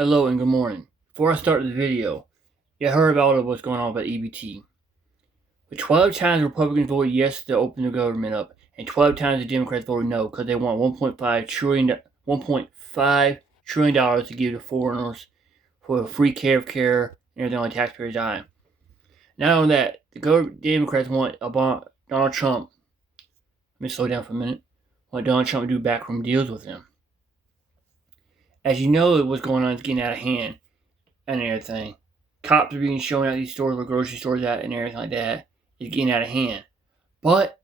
Hello and good morning. Before I start the video, you heard about what's going on with EBT. But 12 times Republicans voted yes to open the government up, and 12 times the Democrats voted no because they want $1.5 trillion to give to foreigners for free care and everything on taxpayers' dime. Not only that, the Democrats want Donald Trump. Let me slow down for a minute. Want Donald Trump to do backroom deals with them. As you know, what's going on is getting out of hand and everything. Cops are being shown at these stores where grocery stores at and everything like that. It's getting out of hand. But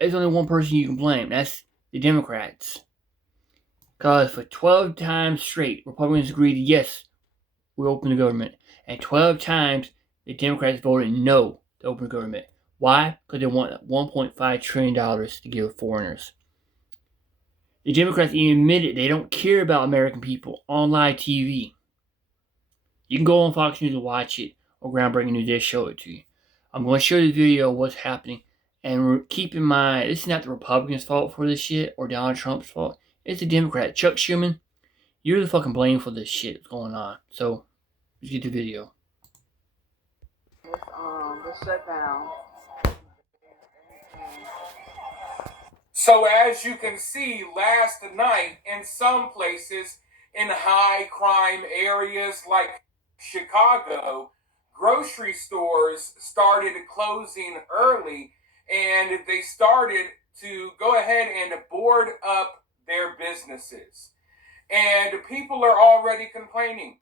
there's only one person you can blame. That's the Democrats. Because for 12 times straight, Republicans agreed yes, we open the government. And 12 times the Democrats voted no to open the government. Why? Because they want $1.5 trillion to give foreigners. The Democrats even admitted they don't care about American people on live TV. You can go on Fox News and watch it, or Groundbreaking News, they show it to you. I'm going to show you the video of what's happening, and keep in mind, this is not the Republicans' fault for this shit, or Donald Trump's fault. It's the Democrat. Chuck Schumer, you're the fucking blame for this shit that's going on. So, let's get the video. This shutdown. So as you can see, last night in some places in high crime areas like Chicago, grocery stores started closing early, and they started to go ahead and board up their businesses. And people are already complaining.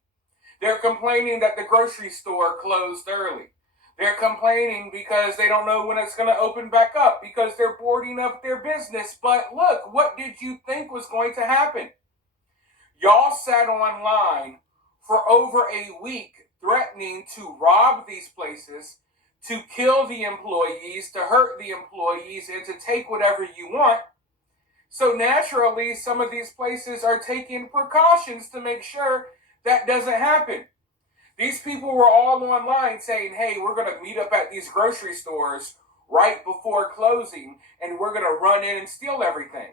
They're complaining that the grocery store closed early. They're complaining because they don't know when it's going to open back up, because they're boarding up their business. But look, what did you think was going to happen? Y'all sat online for over a week threatening to rob these places, to kill the employees, to hurt the employees, and to take whatever you want. So naturally, some of these places are taking precautions to make sure that doesn't happen. These people were all online saying, hey, we're going to meet up at these grocery stores right before closing, and we're going to run in and steal everything.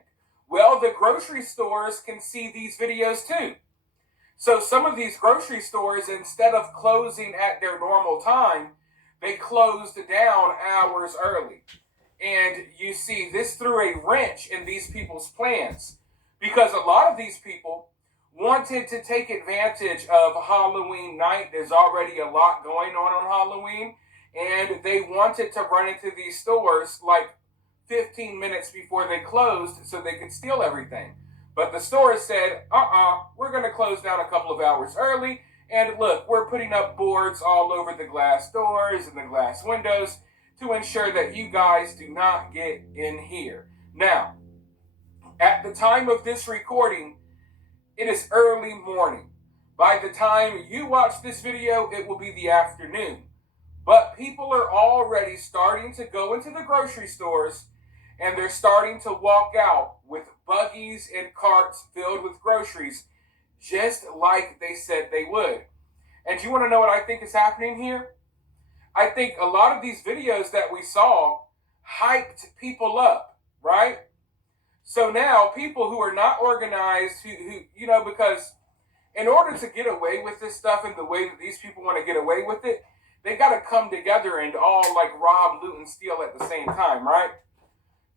Well, the grocery stores can see these videos too. So some of these grocery stores, instead of closing at their normal time, they closed down hours early. And you see, this threw a wrench in these people's plans, because a lot of these people wanted to take advantage of Halloween night. There's already a lot going on Halloween, and they wanted to run into these stores like 15 minutes before they closed so they could steal everything. But the stores said, we're going to close down a couple of hours early, and look, we're putting up boards all over the glass doors and the glass windows to ensure that you guys do not get in here. Now, at the time of this recording, it is early morning. By the time you watch this video, it will be the afternoon. But people are already starting to go into the grocery stores, and they're starting to walk out with buggies and carts filled with groceries, just like they said they would. And you want to know what I think is happening here? I think a lot of these videos that we saw hyped people up, right? So now people who are not organized, who because in order to get away with this stuff in the way that these people want to get away with it, they got to come together and all like rob, loot, and steal at the same time, right?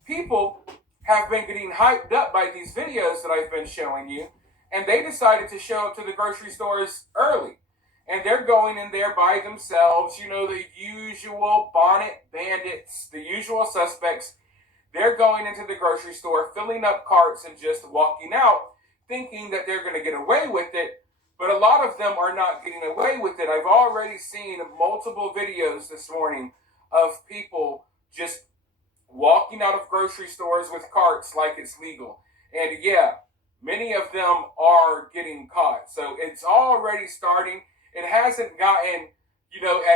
People have been getting hyped up by these videos that I've been showing you, and they decided to show up to the grocery stores early. And they're going in there by themselves, the usual bonnet bandits, the usual suspects. They're going into the grocery store, filling up carts, and just walking out, thinking that they're going to get away with it. But a lot of them are not getting away with it. I've already seen multiple videos this morning of people just walking out of grocery stores with carts like it's legal. And yeah, many of them are getting caught. So it's already starting. It hasn't gotten,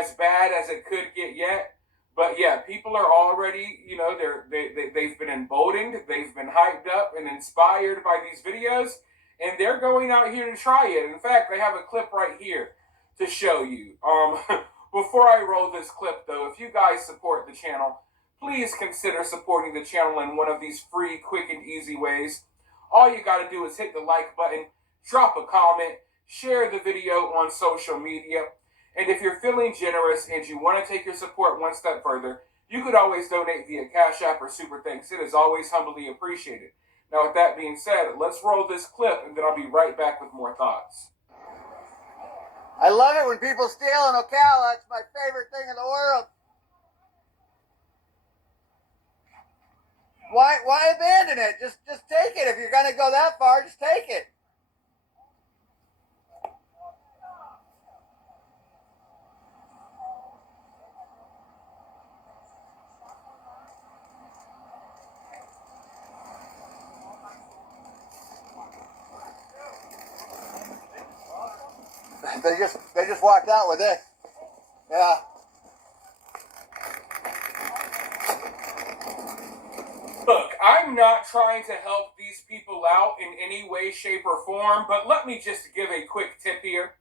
as bad as it could get yet. But yeah, people are already, they've been emboldened, they've been hyped up and inspired by these videos, and they're going out here to try it. In fact, I have a clip right here to show you. Before I roll this clip, though, if you guys support the channel, please consider supporting the channel in one of these free, quick, and easy ways. All you got to do is hit the like button, drop a comment, share the video on social media. And if you're feeling generous and you want to take your support one step further, you could always donate via Cash App or Super Thanks. It is always humbly appreciated. Now, with that being said, let's roll this clip, and then I'll be right back with more thoughts. I love it when people steal in Ocala. It's my favorite thing in the world. Why abandon it? Just take it. If you're going to go that far, just take it. They just walked out with it. Yeah. Look, I'm not trying to help these people out in any way, shape, or form, but let me just give a quick tip here.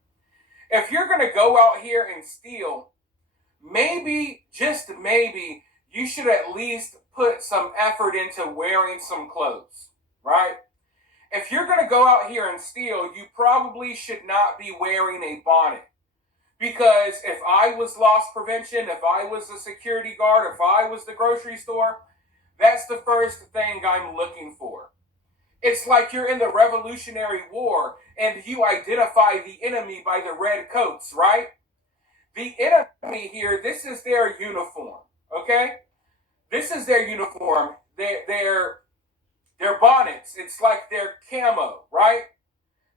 If you're going to go out here and steal, maybe, just maybe, you should at least put some effort into wearing some clothes, right? If you're going to go out here and steal, you probably should not be wearing a bonnet. Because if I was loss prevention, if I was a security guard, if I was the grocery store, that's the first thing I'm looking for. It's like you're in the Revolutionary War and you identify the enemy by the red coats, right? The enemy here, this is their uniform, okay? This is their uniform. Their bonnets, it's like their camo, right?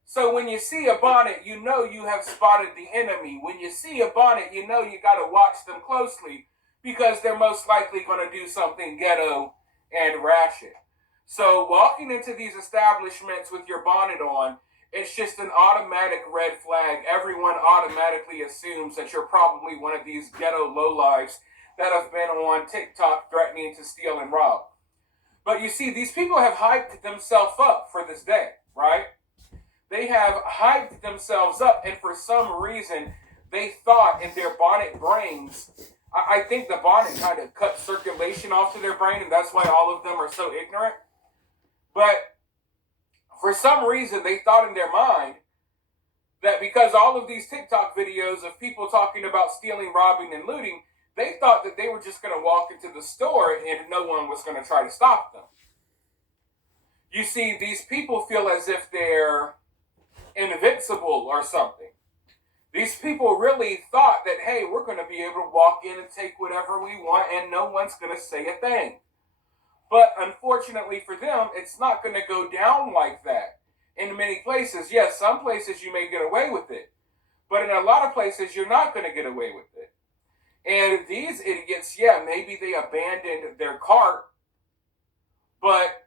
So when you see a bonnet, you know you have spotted the enemy. When you see a bonnet, you know you got to watch them closely because they're most likely going to do something ghetto and ratchet. So walking into these establishments with your bonnet on, it's just an automatic red flag. Everyone automatically assumes that you're probably one of these ghetto lowlifes that have been on TikTok threatening to steal and rob. But you see, these people have hyped themselves up for this day, right? They have hyped themselves up, and for some reason, they thought in their bonnet brains, I think the bonnet kind of cut circulation off to their brain, and that's why all of them are so ignorant. But for some reason, they thought in their mind that because all of these TikTok videos of people talking about stealing, robbing, and looting, they thought that they were just going to walk into the store and no one was going to try to stop them. You see, these people feel as if they're invincible or something. These people really thought that, hey, we're going to be able to walk in and take whatever we want and no one's going to say a thing. But unfortunately for them, it's not going to go down like that. In many places, yes, some places you may get away with it. But in a lot of places, you're not going to get away with it. And these idiots, yeah, maybe they abandoned their cart, but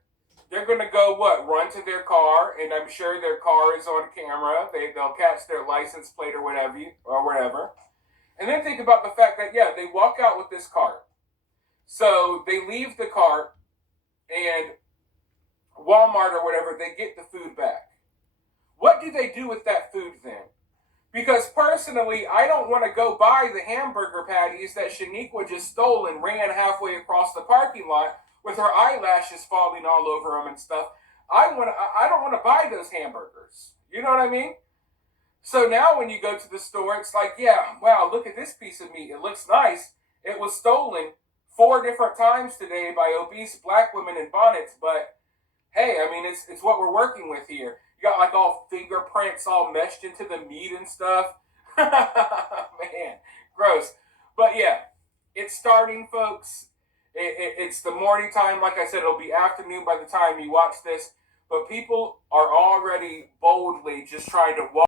they're going to go, run to their car, and I'm sure their car is on camera. They'll catch their license plate or whatever. And then think about the fact that, yeah, they walk out with this cart. So they leave the cart, and Walmart or whatever, they get the food back. What do they do with that food then? Because personally, I don't want to go buy the hamburger patties that Shaniqua just stole and ran halfway across the parking lot with her eyelashes falling all over them and stuff. I don't want to buy those hamburgers. You know what I mean? So now when you go to the store, it's like, yeah, wow, look at this piece of meat. It looks nice. It was stolen 4 different times today by obese black women in bonnets, but hey, I mean, it's what we're working with here. You got like all fingerprints all meshed into the meat and stuff. Man, gross. But yeah, it's starting, folks. It's the morning time. Like I said, it'll be afternoon by the time you watch this. But people are already boldly just trying to walk